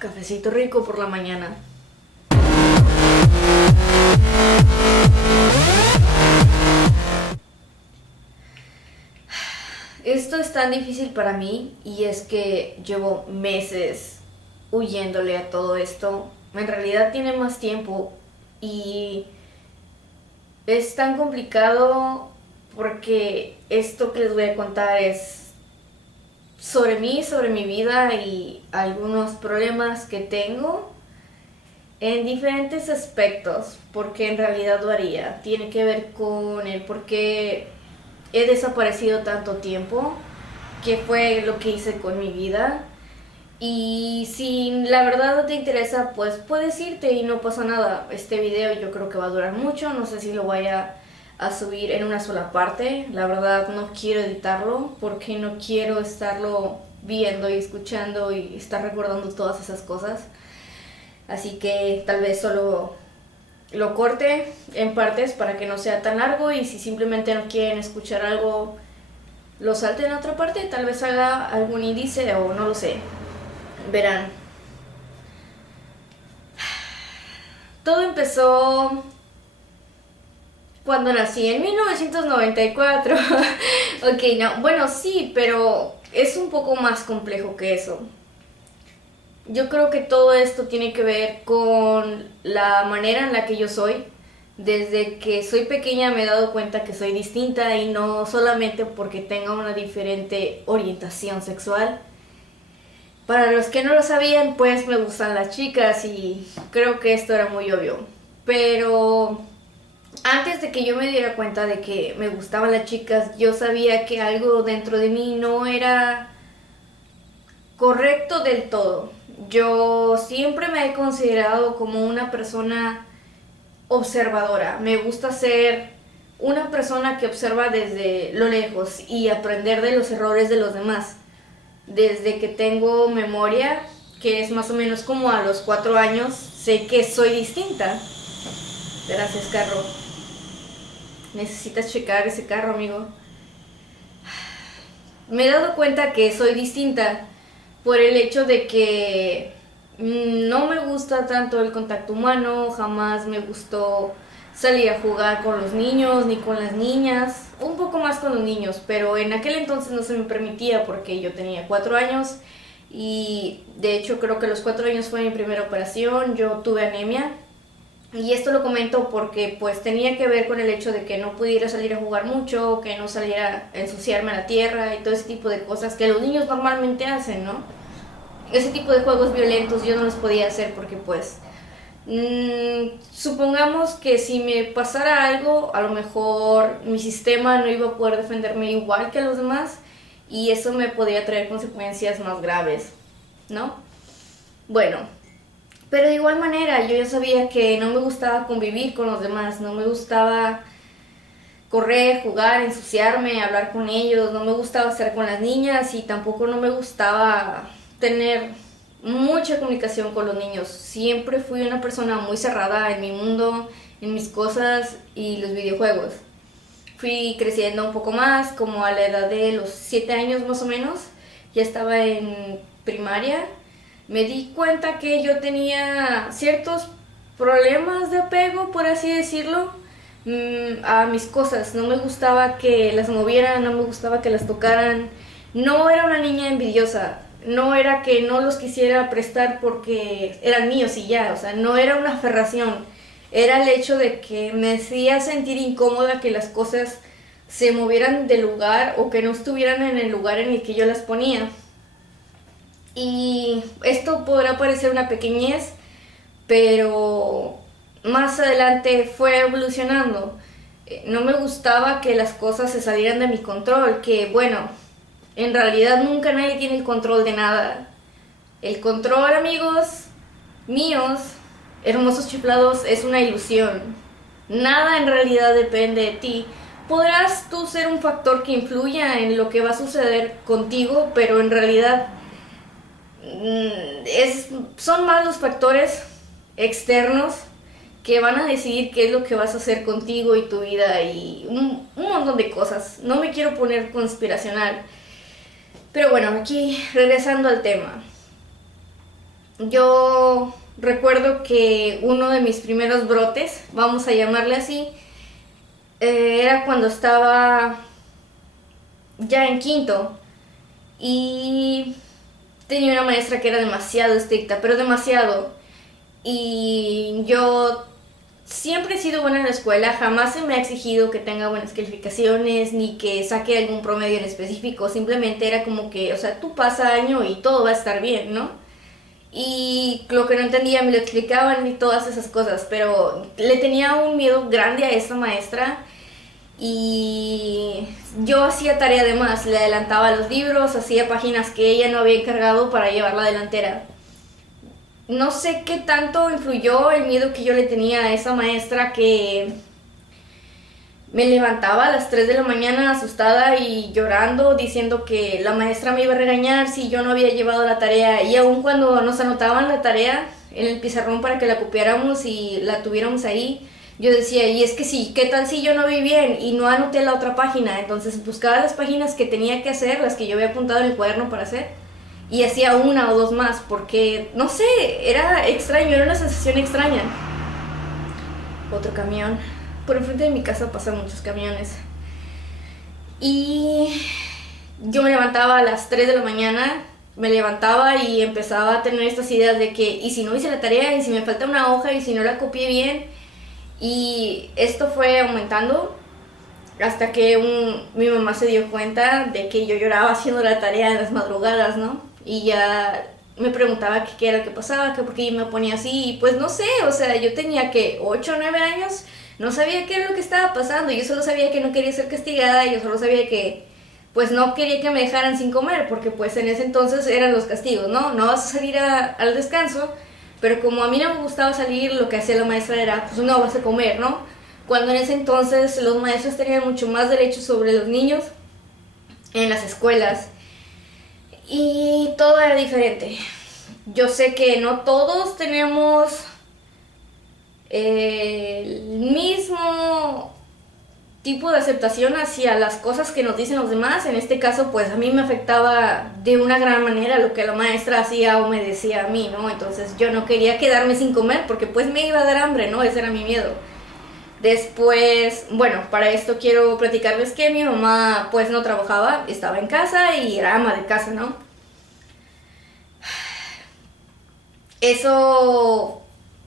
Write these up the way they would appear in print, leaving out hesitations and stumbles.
Cafecito rico por la mañana. Esto es tan difícil para mí y es que llevo meses huyéndole a todo esto. En realidad tiene más tiempo y es tan complicado porque esto que les voy a contar es sobre mí, sobre mi vida y algunos problemas que tengo en diferentes aspectos, porque en realidad lo haría. Tiene que ver con el por qué he desaparecido tanto tiempo, qué fue lo que hice con mi vida. Y si la verdad no te interesa, pues puedes irte y no pasa nada. Este video yo creo que va a durar mucho, no sé si lo vaya a subir en una sola parte. La verdad no quiero editarlo porque no quiero estarlo viendo y escuchando y estar recordando todas esas cosas. Así que tal vez solo lo corte en partes para que no sea tan largo, y si simplemente no quieren escuchar algo, lo salte en otra parte, tal vez haga algún índice o no lo sé. Verán. Todo empezó cuando nací en 1994. Ok, no, bueno, sí, pero es un poco más complejo que eso. Yo creo que todo esto tiene que ver con la manera en la que yo soy. Desde que soy pequeña me he dado cuenta que soy distinta, y no solamente porque tenga una diferente orientación sexual. Para los que no lo sabían, pues me gustan las chicas y creo que esto era muy obvio. Pero antes de que yo me diera cuenta de que me gustaban las chicas, yo sabía que algo dentro de mí no era correcto del todo. Yo siempre me he considerado como una persona observadora. Me gusta ser una persona que observa desde lo lejos y aprender de los errores de los demás. Desde que tengo memoria, que es más o menos como a los 4 años, sé que soy distinta. Gracias, carro. Necesitas checar ese carro, amigo. Me he dado cuenta que soy distinta por el hecho de que no me gusta tanto el contacto humano. Jamás me gustó salir a jugar con los niños ni con las niñas. Un poco más con los niños, pero en aquel entonces no se me permitía porque yo tenía 4 años, y de hecho creo que los 4 años fue mi primera operación. Yo tuve anemia, y esto lo comento porque pues tenía que ver con el hecho de que no pudiera salir a jugar mucho, que no saliera a ensuciarme la tierra y todo ese tipo de cosas que los niños normalmente hacen, ¿no? Ese tipo de juegos violentos yo no los podía hacer porque pues supongamos que si me pasara algo, a lo mejor mi sistema no iba a poder defenderme igual que a los demás, y eso me podría traer consecuencias más graves, ¿no? Bueno, pero de igual manera yo ya sabía que no me gustaba convivir con los demás, no me gustaba correr, jugar, ensuciarme, hablar con ellos, no me gustaba estar con las niñas, y tampoco no me gustaba tener mucha comunicación con los niños. Siempre fui una persona muy cerrada en mi mundo, en mis cosas y los videojuegos. Fui creciendo un poco más, como a la edad de los 7 años más o menos, ya estaba en primaria. Me di cuenta que yo tenía ciertos problemas de apego, por así decirlo, a mis cosas. No me gustaba que las movieran, no me gustaba que las tocaran. No era una niña envidiosa, no era que no los quisiera prestar porque eran míos y ya, o sea, no era una aferración. Era el hecho de que me hacía sentir incómoda que las cosas se movieran de lugar o que no estuvieran en el lugar en el que yo las ponía. Y esto podrá parecer una pequeñez, pero más adelante fue evolucionando. No me gustaba que las cosas se salieran de mi control, que bueno, en realidad nunca nadie tiene el control de nada. El control, amigos míos, hermosos chiflados, es una ilusión. Nada en realidad depende de ti. Podrás tú ser un factor que influya en lo que va a suceder contigo, pero en realidad son más los factores externos que van a decidir qué es lo que vas a hacer contigo y tu vida y un montón de cosas. No me quiero poner conspiracional, pero bueno, aquí regresando al tema. yo recuerdo que uno de mis primeros brotes, vamos a llamarle así, era cuando estaba ya en quinto y tenía una maestra que era demasiado estricta, pero demasiado. Y yo siempre he sido buena en la escuela, jamás se me ha exigido que tenga buenas calificaciones ni que saque algún promedio en específico, simplemente era como que, o sea, tú pasa año y todo va a estar bien, ¿no? Y lo que no entendía me lo explicaban y todas esas cosas, pero le tenía un miedo grande a esta maestra y yo hacía tarea de más, le adelantaba los libros, hacía páginas que ella no había encargado para llevar la delantera. No sé qué tanto influyó el miedo que yo le tenía a esa maestra que me levantaba a las 3 de la mañana asustada y llorando, diciendo que la maestra me iba a regañar si yo no había llevado la tarea. Y aun cuando nos anotaban la tarea en el pizarrón para que la copiáramos y la tuviéramos ahí, yo decía, y es que sí, ¿qué tal si yo no vi bien y no anoté la otra página? Entonces buscaba las páginas que tenía que hacer, las que yo había apuntado en el cuaderno para hacer, y hacía una o dos más, porque, no sé, era extraño, era una sensación extraña. Otro camión. Por enfrente de mi casa pasan muchos camiones. Y yo me levantaba a las 3 de la mañana, me levantaba y empezaba a tener estas ideas de que, ¿y si no hice la tarea? ¿Y si me falta una hoja? ¿Y si no la copié bien? Y esto fue aumentando hasta que mi mamá se dio cuenta de que yo lloraba haciendo la tarea en las madrugadas, ¿no? Y ya me preguntaba qué era lo que pasaba, que por qué yo me ponía así, y pues no sé, o sea, yo tenía que 8 o 9 años, no sabía qué era lo que estaba pasando, yo solo sabía que no quería ser castigada, yo solo sabía que pues no quería que me dejaran sin comer, porque pues en ese entonces eran los castigos, ¿no? No vas a salir al descanso, pero como a mí no me gustaba salir, lo que hacía la maestra era, pues no vas a comer, ¿no? Cuando en ese entonces los maestros tenían mucho más derechos sobre los niños en las escuelas y todo era diferente. Yo sé que no todos tenemos el mismo tipo de aceptación hacia las cosas que nos dicen los demás. En este caso, pues a mí me afectaba de una gran manera lo que la maestra hacía o me decía a mí, ¿no? Entonces yo no quería quedarme sin comer porque pues me iba a dar hambre, ¿no? Ese era mi miedo. Después, bueno, para esto quiero platicarles que mi mamá pues no trabajaba, estaba en casa y era ama de casa, ¿no? Eso,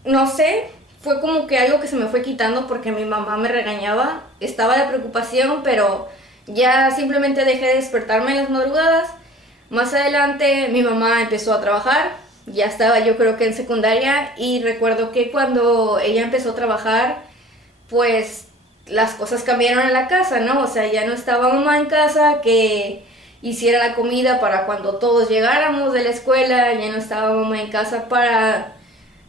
no sé, fue como que algo que se me fue quitando porque mi mamá me regañaba, estaba la preocupación, pero ya simplemente dejé de despertarme en las madrugadas. Más adelante mi mamá empezó a trabajar, ya estaba yo creo que en secundaria y recuerdo que cuando ella empezó a trabajar, pues las cosas cambiaron en la casa, ¿no? O sea, ya no estaba mamá en casa que hiciera la comida para cuando todos llegáramos de la escuela, ya no estaba mamá en casa para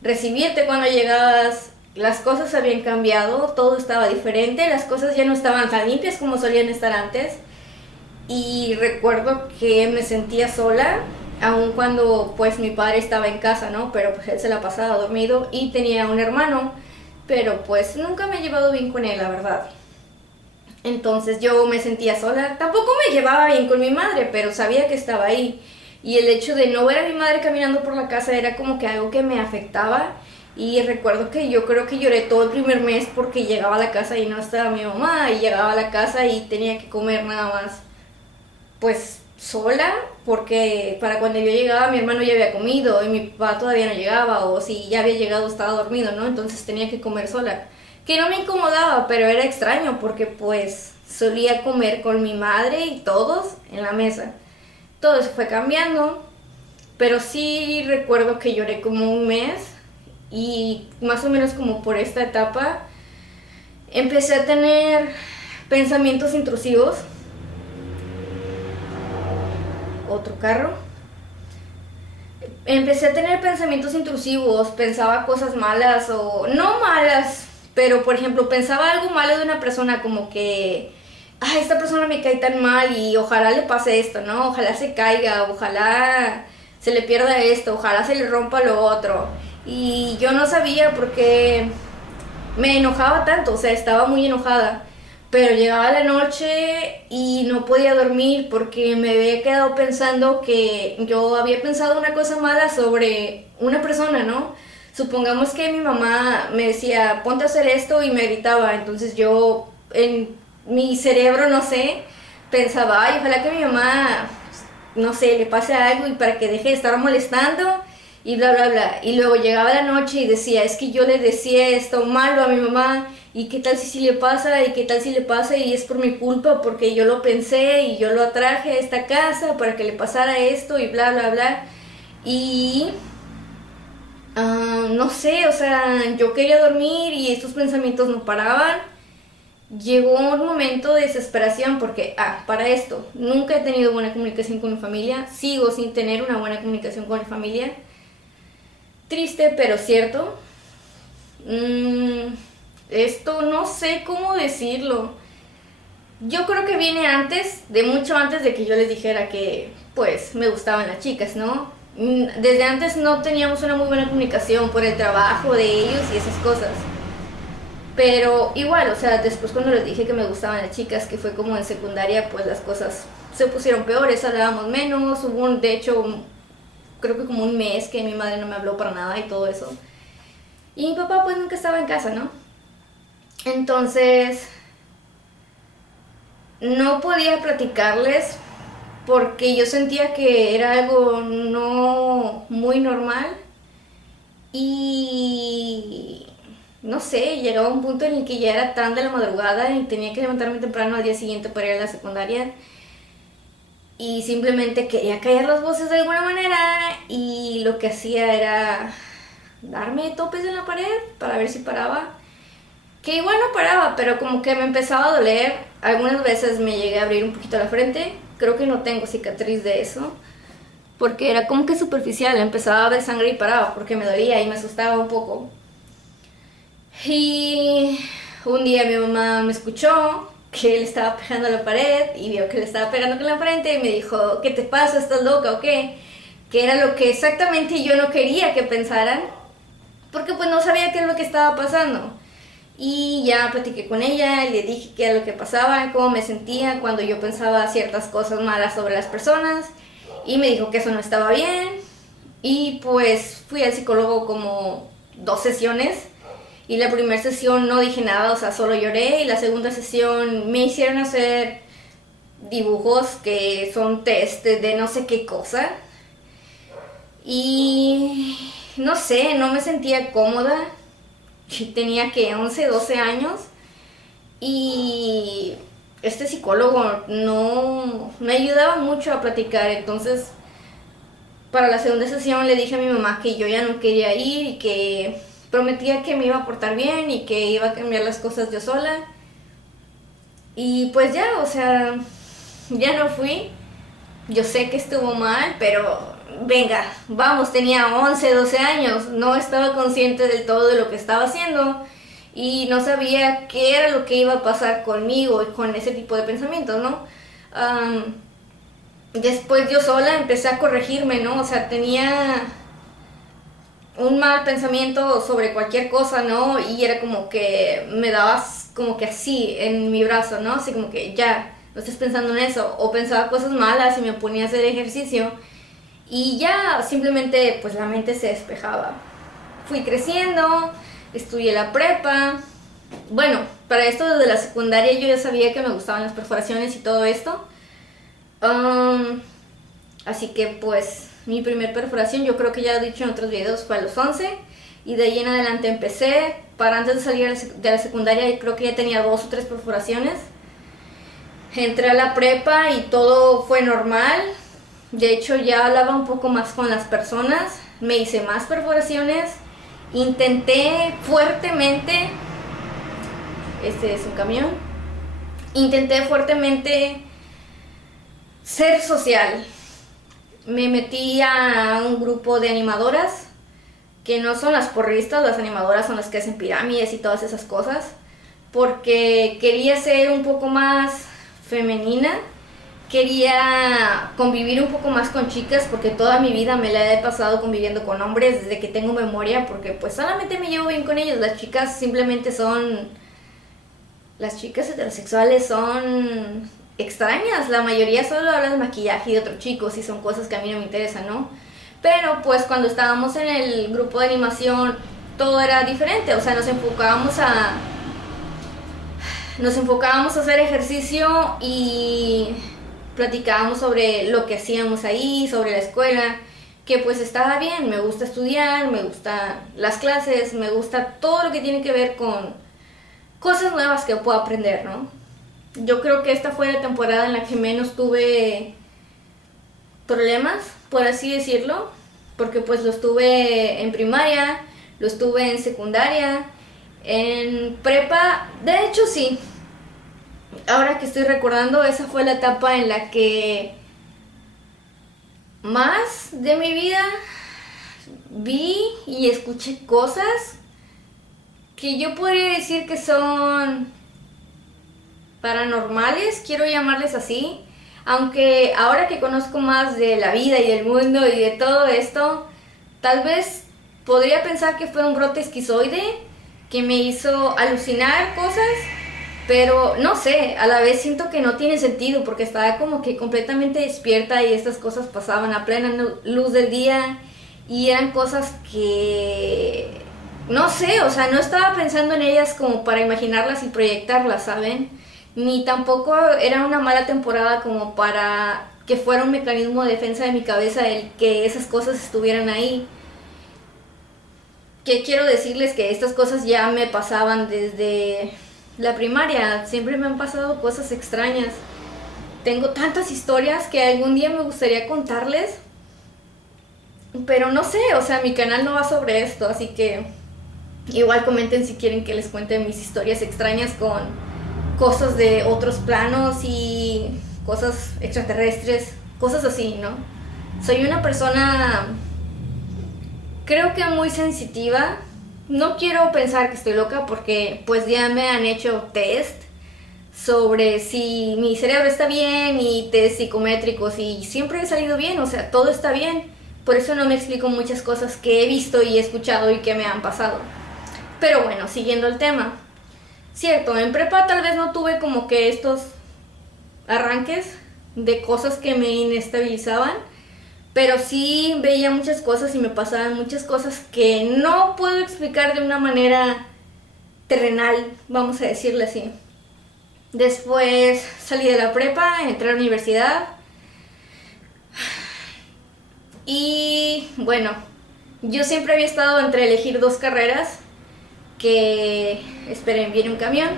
recibirte cuando llegabas. Las cosas habían cambiado, todo estaba diferente, las cosas ya no estaban tan limpias como solían estar antes. Y recuerdo que me sentía sola, aun cuando pues mi padre estaba en casa, ¿no? Pero pues él se la pasaba dormido y tenía un hermano, pero pues nunca me he llevado bien con él, la verdad. Entonces yo me sentía sola, tampoco me llevaba bien con mi madre, pero sabía que estaba ahí. Y el hecho de no ver a mi madre caminando por la casa era como que algo que me afectaba. Y recuerdo que yo creo que lloré todo el primer mes porque llegaba a la casa y no estaba mi mamá, y llegaba a la casa y tenía que comer nada más pues sola, porque para cuando yo llegaba mi hermano ya había comido y mi papá todavía no llegaba, o si ya había llegado estaba dormido, ¿no? Entonces tenía que comer sola, que no me incomodaba, pero era extraño porque pues solía comer con mi madre y todos en la mesa. Todo eso fue cambiando, pero sí recuerdo que lloré como un mes y más o menos como por esta etapa empecé a tener pensamientos intrusivos. Otro carro. Empecé a tener pensamientos intrusivos, pensaba cosas malas o no malas, pero por ejemplo pensaba algo malo de una persona, como que esta persona me cae tan mal y ojalá le pase esto, ¿no? Ojalá se caiga, ojalá se le pierda esto, ojalá se le rompa lo otro. Y yo no sabía por qué me enojaba tanto, o sea, estaba muy enojada. pero llegaba la noche y no podía dormir porque me había quedado pensando que yo había pensado una cosa mala sobre una persona, ¿no? Supongamos que mi mamá me decía, ponte a hacer esto y me gritaba, entonces yo en mi cerebro, no sé, pensaba, ay, ojalá que mi mamá, no sé, le pase algo y para que deje de estar molestando y bla, bla, bla. Y luego llegaba la noche y decía, es que yo le decía esto malo a mi mamá y qué tal si le pasa y qué tal si le pasa y es por mi culpa porque yo lo pensé y yo lo atraje a esta casa para que le pasara esto y bla, bla, bla. Y no sé, o sea, yo quería dormir y estos pensamientos no paraban. Llegó un momento de desesperación porque, para esto, nunca he tenido buena comunicación con mi familia, sigo sin tener una buena comunicación con mi familia. Triste, pero cierto. Esto no sé cómo decirlo. Yo creo que viene antes, de mucho antes de que yo les dijera que, pues, me gustaban las chicas, ¿no? Desde antes no teníamos una muy buena comunicación por el trabajo de ellos y esas cosas. Pero igual, o sea, después cuando les dije que me gustaban las chicas, que fue como en secundaria, pues las cosas se pusieron peores, hablábamos menos, de hecho, creo que como un mes que mi madre no me habló para nada y todo eso. Y mi papá pues nunca estaba en casa, ¿no? Entonces, no podía platicarles porque yo sentía que era algo no muy normal y no sé, llegaba un punto en el que ya era tan de la madrugada y tenía que levantarme temprano al día siguiente para ir a la secundaria y simplemente quería callar las voces de alguna manera y lo que hacía era darme topes en la pared para ver si paraba, que igual no paraba, pero como que me empezaba a doler. Algunas veces me llegué a abrir un poquito la frente, creo que no tengo cicatriz de eso porque era como que superficial, empezaba a ver sangre y paraba porque me dolía y me asustaba un poco. Y un día mi mamá me escuchó que le estaba pegando a la pared y vio que le estaba pegando con la frente y me dijo, ¿qué te pasa? ¿Estás loca o qué? Que era lo que exactamente yo no quería que pensaran, porque pues no sabía qué es lo que estaba pasando. Y ya platiqué con ella y le dije qué era lo que pasaba, cómo me sentía cuando yo pensaba ciertas cosas malas sobre las personas y me dijo que eso no estaba bien. Y pues fui al psicólogo como 2 sesiones y la primera sesión no dije nada, o sea, solo lloré y la segunda sesión me hicieron hacer dibujos que son test de no sé qué cosa y no sé, no me sentía cómoda. Tenía que 11, 12 años y este psicólogo no me ayudaba mucho a platicar, entonces para la segunda sesión le dije a mi mamá que yo ya no quería ir y que prometía que me iba a portar bien y que iba a cambiar las cosas yo sola. Y pues ya, o sea, ya no fui. Yo sé que estuvo mal, pero venga, vamos, tenía 11, 12 años, no estaba consciente del todo de lo que estaba haciendo y no sabía qué era lo que iba a pasar conmigo y con ese tipo de pensamientos, ¿no? Después yo sola empecé a corregirme, ¿no? O sea, tenía un mal pensamiento sobre cualquier cosa, ¿no? Y era como que me dabas como que así en mi brazo, ¿no? Así como que ya, no estés pensando en eso. O pensaba cosas malas y me ponía a hacer ejercicio y ya simplemente pues la mente se despejaba. Fui creciendo, estudié la prepa. Bueno, para esto desde la secundaria yo ya sabía que me gustaban las perforaciones y todo esto. Así que pues mi primer perforación, yo creo que ya lo he dicho en otros videos, fue a los 11 y de ahí en adelante empecé. Para antes de salir de la secundaria creo que ya tenía 2 o 3 perforaciones. Entré a la prepa y todo fue normal. De hecho ya hablaba un poco más con las personas, me hice más perforaciones, intenté fuertemente, este es un camión, intenté fuertemente ser social. Me metí a un grupo de animadoras, que no son las porristas, las animadoras son las que hacen pirámides y todas esas cosas, porque quería ser un poco más femenina, quería convivir un poco más con chicas, porque toda mi vida me la he pasado conviviendo con hombres desde que tengo memoria, porque pues solamente me llevo bien con ellos, las chicas simplemente son las chicas heterosexuales son extrañas. La mayoría solo habla de maquillaje y de otros chicos y son cosas que a mí no me interesan, ¿no? Pero pues cuando estábamos en el grupo de animación todo era diferente, o sea, nos enfocábamos a hacer ejercicio y platicábamos sobre lo que hacíamos ahí, sobre la escuela, que pues estaba bien, me gusta estudiar, me gustan las clases, me gusta todo lo que tiene que ver con cosas nuevas que puedo aprender, ¿no? Yo creo que esta fue la temporada en la que menos tuve problemas, por así decirlo, porque pues los tuve en primaria, los tuve en secundaria, en prepa, de hecho sí. Ahora que estoy recordando, esa fue la etapa en la que más de mi vida vi y escuché cosas que yo podría decir que son paranormales, quiero llamarles así, aunque ahora que conozco más de la vida y del mundo y de todo esto, tal vez podría pensar que fue un brote esquizoide que me hizo alucinar cosas, pero no sé, a la vez siento que no tiene sentido porque estaba como que completamente despierta y estas cosas pasaban a plena luz del día y eran cosas que no sé, o sea, no estaba pensando en ellas como para imaginarlas y proyectarlas, ¿saben? Ni tampoco era una mala temporada como para que fuera un mecanismo de defensa de mi cabeza el que esas cosas estuvieran ahí. Que quiero decirles que estas cosas ya me pasaban desde la primaria, siempre me han pasado cosas extrañas. Tengo tantas historias que algún día me gustaría contarles, pero no sé, o sea, mi canal no va sobre esto, así que igual comenten si quieren que les cuente mis historias extrañas con cosas de otros planos y cosas extraterrestres, cosas así, ¿no? Soy una persona, creo que muy sensitiva. No quiero pensar que estoy loca porque pues ya me han hecho test sobre si mi cerebro está bien y test psicométricos y siempre he salido bien, o sea, todo está bien. Por eso no me explico muchas cosas que he visto y he escuchado y que me han pasado. Pero bueno, siguiendo el tema. Cierto, en prepa tal vez no tuve como que estos arranques de cosas que me inestabilizaban, pero sí veía muchas cosas y me pasaban muchas cosas que no puedo explicar de una manera terrenal, vamos a decirle así. Después salí de la prepa, entré a la universidad y bueno, yo siempre había estado entre elegir dos carreras que... Esperen, viene un camión.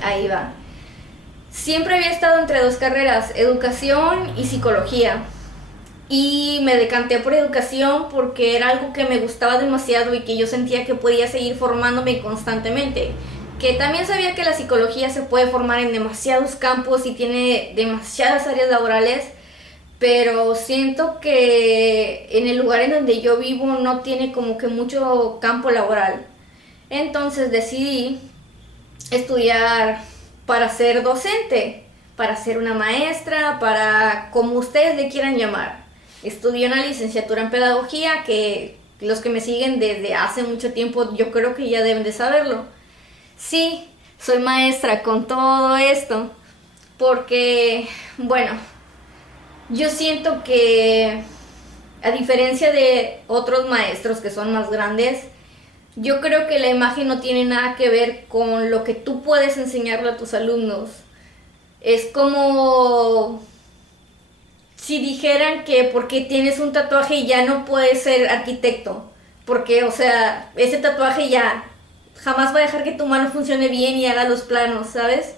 Ahí va. Siempre había estado entre dos carreras, educación y psicología. Y me decanté por educación porque era algo que me gustaba demasiado y que yo sentía que podía seguir formándome constantemente. Que también sabía que la psicología se puede formar en demasiados campos y tiene demasiadas áreas laborales, pero siento que en el lugar en donde yo vivo no tiene como que mucho campo laboral. Entonces decidí estudiar para ser docente, para ser una maestra, para como ustedes le quieran llamar. Estudié una licenciatura en pedagogía que los que me siguen desde hace mucho tiempo yo creo que ya deben de saberlo. Sí, soy maestra con todo esto porque, bueno, yo siento que a diferencia de otros maestros que son más grandes, yo creo que la imagen no tiene nada que ver con lo que tú puedes enseñarle a tus alumnos. Es como si dijeran que porque tienes un tatuaje ya no puedes ser arquitecto. Porque, o sea, ese tatuaje ya jamás va a dejar que tu mano funcione bien y haga los planos, ¿sabes?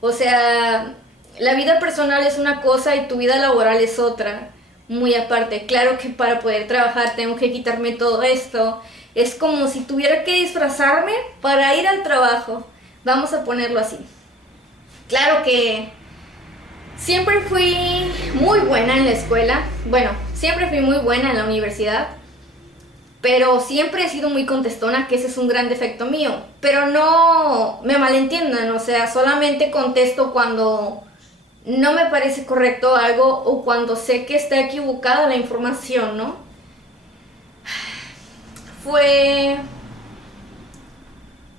O sea, la vida personal es una cosa y tu vida laboral es otra, muy aparte. Claro que para poder trabajar tengo que quitarme todo esto. Es como si tuviera que disfrazarme para ir al trabajo. Vamos a ponerlo así. Claro que siempre fui muy buena en la escuela. Bueno, siempre fui muy buena en la universidad. Pero siempre he sido muy contestona, que ese es un gran defecto mío. Pero no me malentiendan, o sea, solamente contesto cuando no me parece correcto algo o cuando sé que está equivocada la información, ¿no? Fue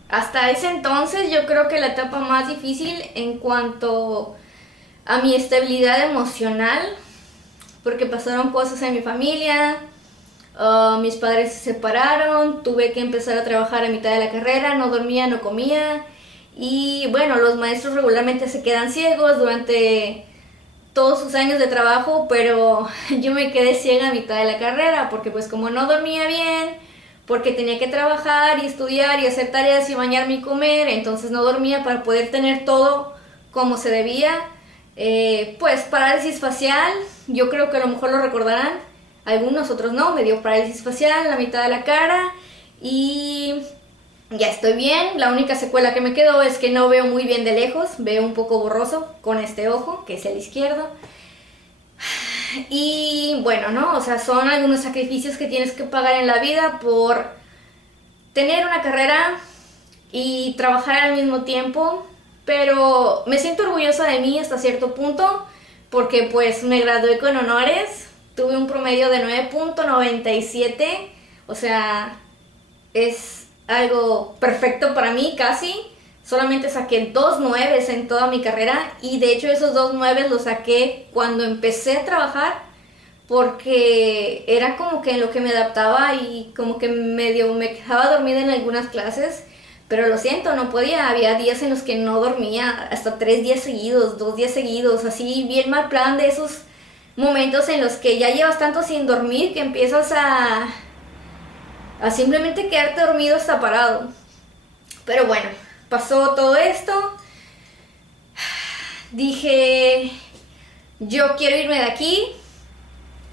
hasta ese entonces yo creo que la etapa más difícil en cuanto a mi estabilidad emocional, porque pasaron cosas en mi familia, mis padres se separaron, tuve que empezar a trabajar a mitad de la carrera, no dormía, no comía, y bueno, los maestros regularmente se quedan ciegos durante todos sus años de trabajo, pero yo me quedé ciega a mitad de la carrera, porque pues como no dormía bien, porque tenía que trabajar y estudiar y hacer tareas y bañarme y comer, entonces no dormía para poder tener todo como se debía. Pues parálisis facial, yo creo que a lo mejor lo recordarán, algunos otros no, me dio parálisis facial en la mitad de la cara y ya estoy bien. La única secuela que me quedó es que no veo muy bien de lejos, veo un poco borroso con este ojo, que es el izquierdo. Y bueno, ¿no? O sea, son algunos sacrificios que tienes que pagar en la vida por tener una carrera y trabajar al mismo tiempo. Pero me siento orgullosa de mí hasta cierto punto, porque pues me gradué con honores, tuve un promedio de 9.97, o sea, es algo perfecto para mí casi. Solamente saqué 2 9 en toda mi carrera y de hecho esos 2 9 los saqué cuando empecé a trabajar, porque era como que en lo que me adaptaba y como que medio me quedaba dormida en algunas clases, pero lo siento, no podía. Había días en los que no dormía hasta 3 días seguidos, 2 días seguidos, así bien mal plan, de esos momentos en los que ya llevas tanto sin dormir que empiezas a simplemente quedarte dormido hasta parado. Pero bueno, pasó todo esto. Dije, yo quiero irme de aquí,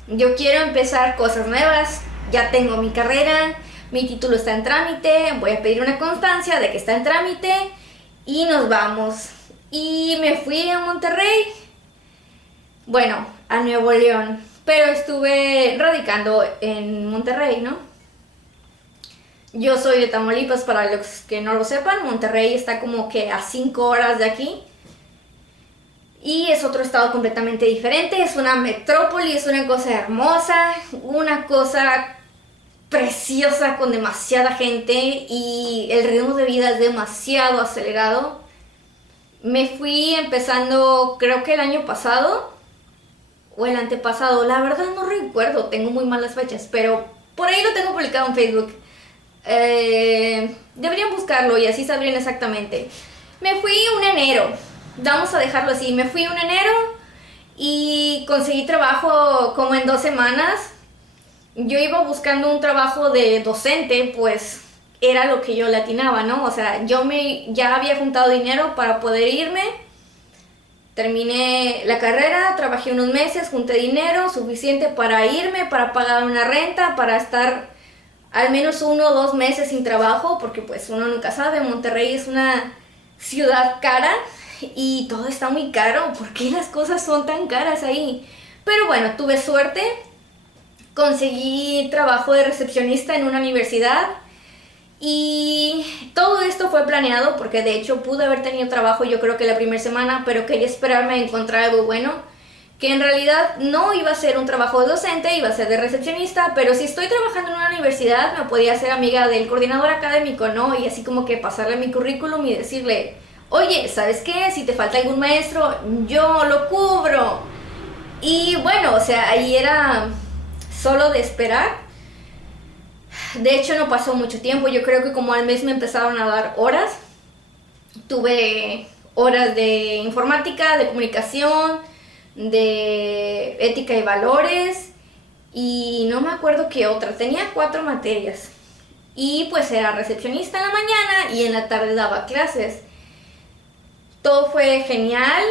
yo quiero empezar cosas nuevas, ya tengo mi carrera, mi título está en trámite, voy a pedir una constancia de que está en trámite y nos vamos. Y me fui a Monterrey, bueno, a Nuevo León, pero estuve radicando en Monterrey, ¿no? Yo soy de Tamaulipas, para los que no lo sepan. Monterrey está como que a 5 horas de aquí. Y es otro estado completamente diferente, es una metrópoli, es una cosa hermosa, una cosa preciosa con demasiada gente y el ritmo de vida es demasiado acelerado. Me fui empezando, creo que el año pasado o el antepasado, la verdad no recuerdo, tengo muy malas fechas, pero por ahí lo tengo publicado en Facebook. Deberían buscarlo y así sabrían exactamente. Me fui un enero, vamos a dejarlo así, me fui un enero y conseguí trabajo como en 2 semanas. Yo iba buscando un trabajo de docente, pues era lo que yo le atinaba, ¿no? O sea, ya había juntado dinero para poder irme. Terminé la carrera, trabajé unos meses, junté dinero suficiente para irme, para pagar una renta, para estar al menos 1 o 2 meses sin trabajo, porque pues uno nunca sabe, Monterrey es una ciudad cara y todo está muy caro. ¿Por qué las cosas son tan caras ahí? Pero bueno, tuve suerte, conseguí trabajo de recepcionista en una universidad y todo esto fue planeado, porque de hecho pude haber tenido trabajo yo creo que la primera semana, pero quería esperarme a encontrar algo bueno, que en realidad no iba a ser un trabajo de docente, iba a ser de recepcionista, pero si estoy trabajando en una universidad me podía hacer amiga del coordinador académico, ¿no? Y así como que pasarle mi currículum y decirle, oye, ¿sabes qué? Si te falta algún maestro, yo lo cubro. Y bueno, o sea, ahí era solo de esperar. De hecho no pasó mucho tiempo, yo creo que como al mes me empezaron a dar horas. Tuve horas de informática, de comunicación, de ética y valores y no me acuerdo qué otra. Tenía 4 materias y pues era recepcionista en la mañana y en la tarde daba clases. Todo fue genial.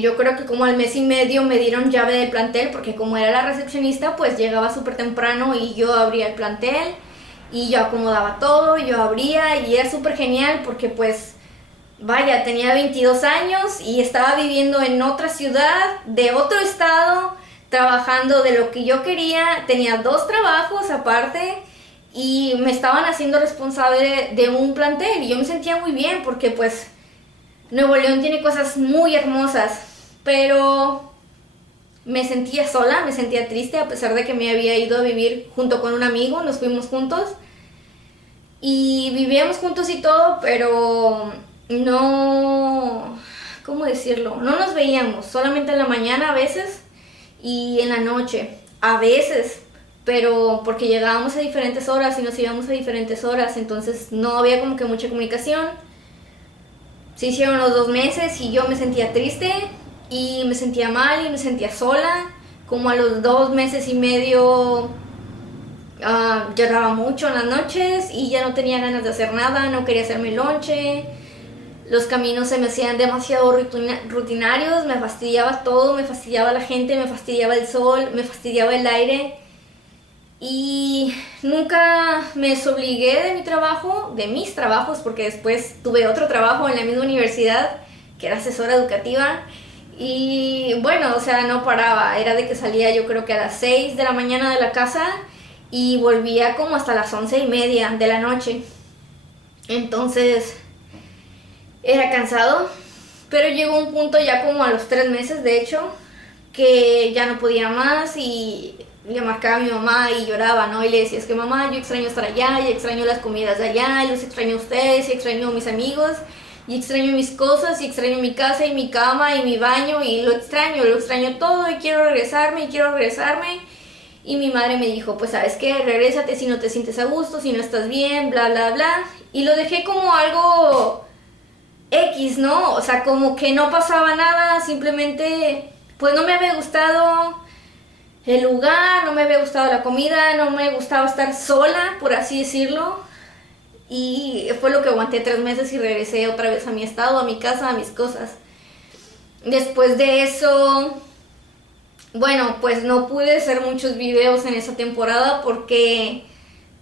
Yo creo que como al mes y medio me dieron llave del plantel, porque como era la recepcionista pues llegaba súper temprano y yo abría el plantel y yo acomodaba todo, yo abría y era súper genial porque pues vaya, tenía 22 años y estaba viviendo en otra ciudad, de otro estado, trabajando de lo que yo quería. Tenía 2 trabajos aparte y me estaban haciendo responsable de un plantel y yo me sentía muy bien porque pues Nuevo León tiene cosas muy hermosas, pero me sentía sola, me sentía triste a pesar de que me había ido a vivir junto con un amigo, nos fuimos juntos. y vivíamos juntos y todo, pero no, ¿cómo decirlo? No nos veíamos, solamente en la mañana a veces y en la noche, a veces, pero porque llegábamos a diferentes horas y nos íbamos a diferentes horas, entonces no había como que mucha comunicación. Se hicieron los 2 meses y yo me sentía triste y me sentía mal y me sentía sola. Como a los 2 meses y medio lloraba mucho en las noches y ya no tenía ganas de hacer nada, no quería hacer mi lonche. Los caminos se me hacían demasiado rutinarios, me fastidiaba todo, me fastidiaba la gente, me fastidiaba el sol, me fastidiaba el aire. Y nunca me desobligué de mi trabajo, de mis trabajos, porque después tuve otro trabajo en la misma universidad, que era asesora educativa. Y bueno, o sea, no paraba, era de que salía yo creo que a las 6 de la mañana de la casa y volvía como hasta las 11:30 de la noche. Entonces, era cansado, pero llegó un punto ya como a los 3 meses, de hecho, que ya no podía más y le marcaba a mi mamá y lloraba, ¿no? Y le decía, es que mamá, yo extraño estar allá, y extraño las comidas de allá, y los extraño a ustedes, y extraño a mis amigos, y extraño mis cosas, y extraño mi casa, y mi cama, y mi baño, y lo extraño todo, y quiero regresarme, Y mi madre me dijo, pues sabes qué, regrésate si no te sientes a gusto, si no estás bien, bla, bla, bla. Y lo dejé como algo X, ¿no? O sea, como que no pasaba nada, simplemente, pues no me había gustado el lugar, no me había gustado la comida, no me gustaba estar sola, por así decirlo. Y fue lo que aguanté 3 meses y regresé otra vez a mi estado, a mi casa, a mis cosas. Después de eso, bueno, pues no pude hacer muchos videos en esa temporada porque,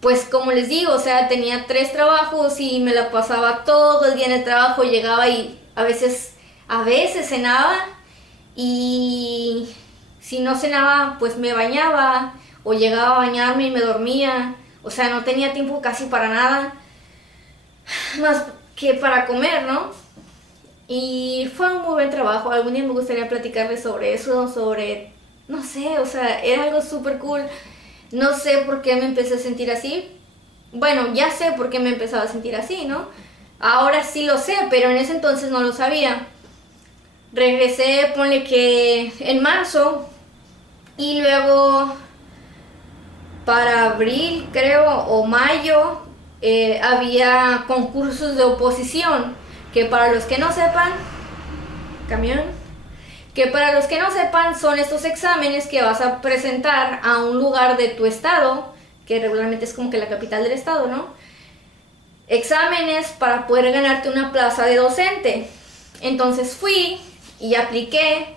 pues como les digo, o sea, tenía 3 trabajos y me la pasaba todo el día en el trabajo, llegaba y a veces cenaba y si no cenaba, pues me bañaba o llegaba a bañarme y me dormía. O sea, no tenía tiempo casi para nada, más que para comer, ¿no? Y fue un muy buen trabajo. Algún día me gustaría platicarles sobre eso, sobre, no sé, o sea, era algo súper cool. No sé por qué me empecé a sentir así. Bueno, ya sé por qué me empezaba a sentir así, ¿no? Ahora sí lo sé, pero en ese entonces no lo sabía. Regresé, ponle que en marzo, y luego para abril, creo, o mayo, había concursos de oposición, que para los que no sepan, camión, que para los que no sepan son estos exámenes que vas a presentar a un lugar de tu estado, que regularmente es como que la capital del estado, ¿no? Exámenes para poder ganarte una plaza de docente. Entonces fui y apliqué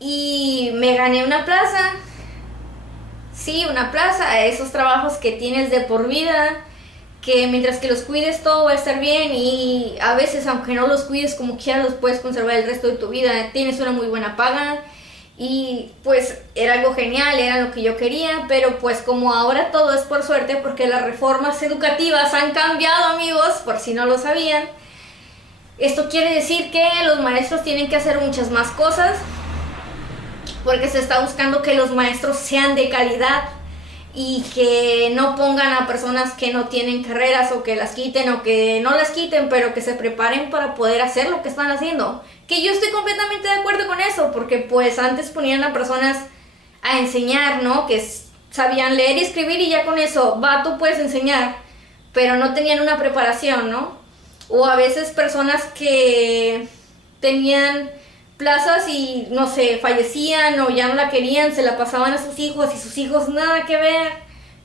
y me gané una plaza. Sí, una plaza, esos trabajos que tienes de por vida, que mientras que los cuides todo va a estar bien y a veces aunque no los cuides como quieras los puedes conservar el resto de tu vida, tienes una muy buena paga y pues era algo genial, era lo que yo quería, pero pues como ahora todo es por suerte porque las reformas educativas han cambiado, amigos, por si no lo sabían. Esto quiere decir que los maestros tienen que hacer muchas más cosas porque se está buscando que los maestros sean de calidad y que no pongan a personas que no tienen carreras o que las quiten o que no las quiten, pero que se preparen para poder hacer lo que están haciendo. Que yo estoy completamente de acuerdo con eso, porque pues antes ponían a personas a enseñar, ¿no? Que sabían leer y escribir y ya con eso, va, tú puedes enseñar, pero no tenían una preparación, ¿no? O a veces personas que tenían plazas y no sé, fallecían o ya no la querían, se la pasaban a sus hijos y sus hijos nada que ver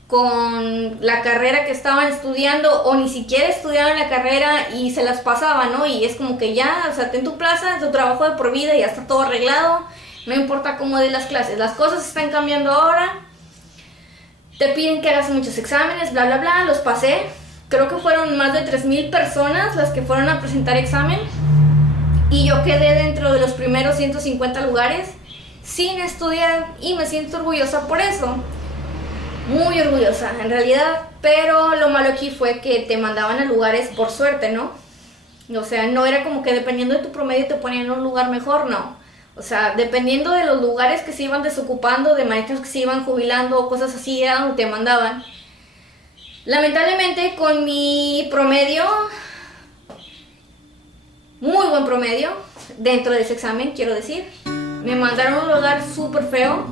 con la carrera que estaban estudiando o ni siquiera estudiaban la carrera y se las pasaban, ¿no? Y es como que ya, o sea, ten tu plaza, tu trabajo de por vida y ya está todo arreglado, no importa cómo de las clases, las cosas están cambiando ahora, te piden que hagas muchos exámenes, bla, bla, bla, los pasé, creo que fueron más de 3,000 personas las que fueron a presentar examen. Y yo quedé dentro de los primeros 150 lugares sin estudiar y me siento orgullosa por eso. Muy orgullosa en realidad, pero lo malo aquí fue que te mandaban a lugares por suerte, ¿no? O sea, no era como que dependiendo de tu promedio te ponían en un lugar mejor, no. O sea, dependiendo de los lugares que se iban desocupando, de maestros que se iban jubilando o cosas así, era donde te mandaban. Lamentablemente con mi promedio, muy buen promedio, dentro de ese examen, quiero decir, me mandaron a un lugar súper feo,